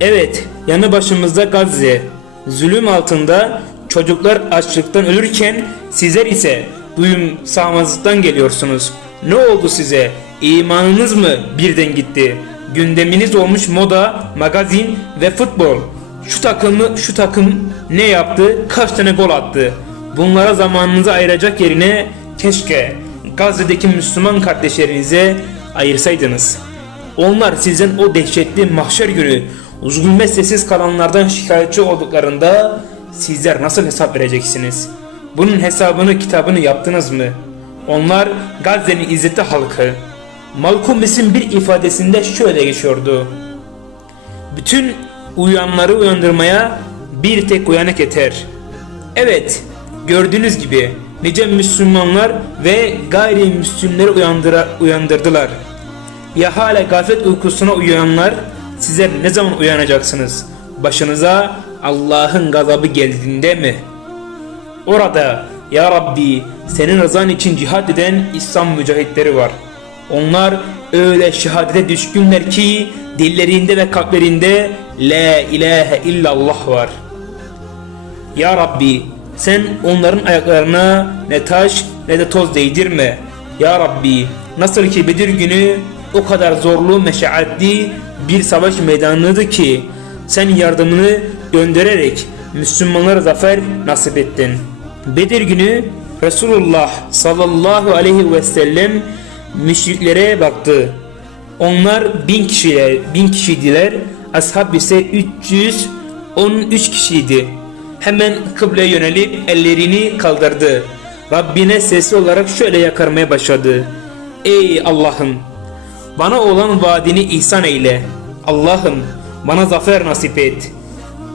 Evet, yanı başımızda Gazze. Zulüm altında çocuklar açlıktan ölürken sizler ise duyum sağmazlıktan geliyorsunuz. Ne oldu size? İmanınız mı birden gitti? Gündeminiz olmuş moda, magazin ve futbol. Şu takımı, şu takım ne yaptı? Kaç tane gol attı? Bunlara zamanınızı ayıracak yerine keşke Gazze'deki Müslüman kardeşlerinize ayırsaydınız. Onlar sizden o dehşetli mahşer günü zulme sessiz kalanlardan şikayetçi olduklarında sizler nasıl hesap vereceksiniz? Bunun hesabını kitabını yaptınız mı? Onlar Gazze'nin izzetli halkı. Malcolm X'in bir ifadesinde şöyle geçiyordu. Bütün uyanları uyandırmaya bir tek uyanık yeter. Evet, gördüğünüz gibi nice Müslümanlar ve gayrimüslimleri uyandıra, uyandırdılar. Ya hala gaflet uykusuna uyanlar sizler ne zaman uyanacaksınız? Başınıza Allah'ın gazabı geldiğinde mi? Orada ya Rabbi senin rızan için cihad eden İslam mücahitleri var. Onlar öyle şehadete düşkünler ki dillerinde ve kalplerinde La ilahe illallah var. Ya Rabbi sen onların ayaklarına ne taş ne de toz değdirme. Ya Rabbi nasıl ki Bedir günü o kadar zorlu meşakkatli bir savaş meydanıydı ki sen yardımını göndererek Müslümanlara zafer nasip ettin. Bedir günü Resulullah sallallahu aleyhi ve sellem müşriklere baktı. Onlar bin kişiler, bin kişiydiler. Ashab ise 313 kişiydi. Hemen kıbleye yönelip ellerini kaldırdı. Rabbine sesli olarak şöyle yakarmaya başladı. Ey Allah'ım! Bana olan vaadini ihsan eyle. Allah'ım bana zafer nasip et.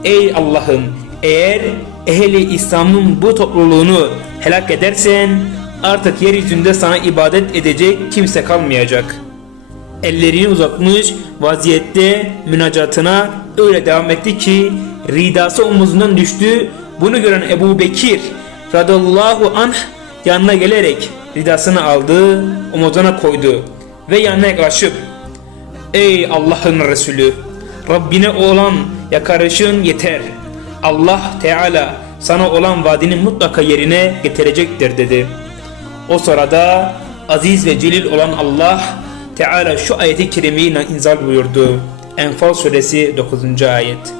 Ey Allah'ım eğer ehli İslam'ın bu topluluğunu helak edersen artık yeryüzünde sana ibadet edecek kimse kalmayacak. Ellerini uzatmış vaziyette münacatına öyle devam etti ki ridası omuzundan düştü. Bunu gören Ebu Bekir radallahu anh yanına gelerek ridasını aldı, omuzuna koydu ve yanına yaklaşıp Ey Allah'ın Resulü Rabbine olan yakarışın yeter. Allah Teala sana olan vaadini mutlaka yerine getirecektir dedi. O sırada aziz ve celil olan Allah Teala şu ayeti kerimeyi inzal buyurdu. Enfal suresi 9. ayet.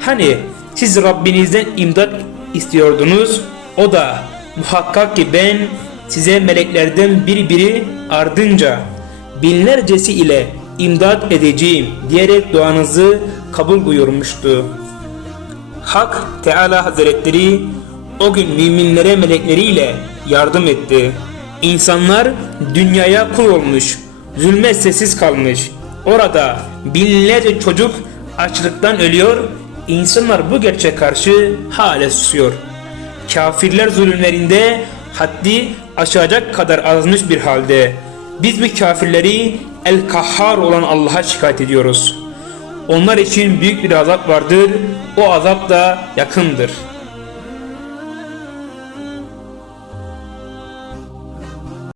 Hani siz Rabbinizden imdat istiyordunuz o da muhakkak ki ben size meleklerden bir biri ardınca binlercesi ile imdat edeceğim diyerek duanızı kabul buyurmuştu. Hak Teala Hazretleri o gün müminlere melekleriyle yardım etti. İnsanlar dünyaya kul olmuş, zulme sessiz kalmış. Orada binlerce çocuk açlıktan ölüyor, insanlar bu gerçeğe karşı hala susuyor. Kafirler zulümlerinde haddi aşacak kadar azmış bir halde. Biz bu kafirleri el kahhar olan Allah'a şikayet ediyoruz. Onlar için büyük bir azap vardır. O azap da yakındır.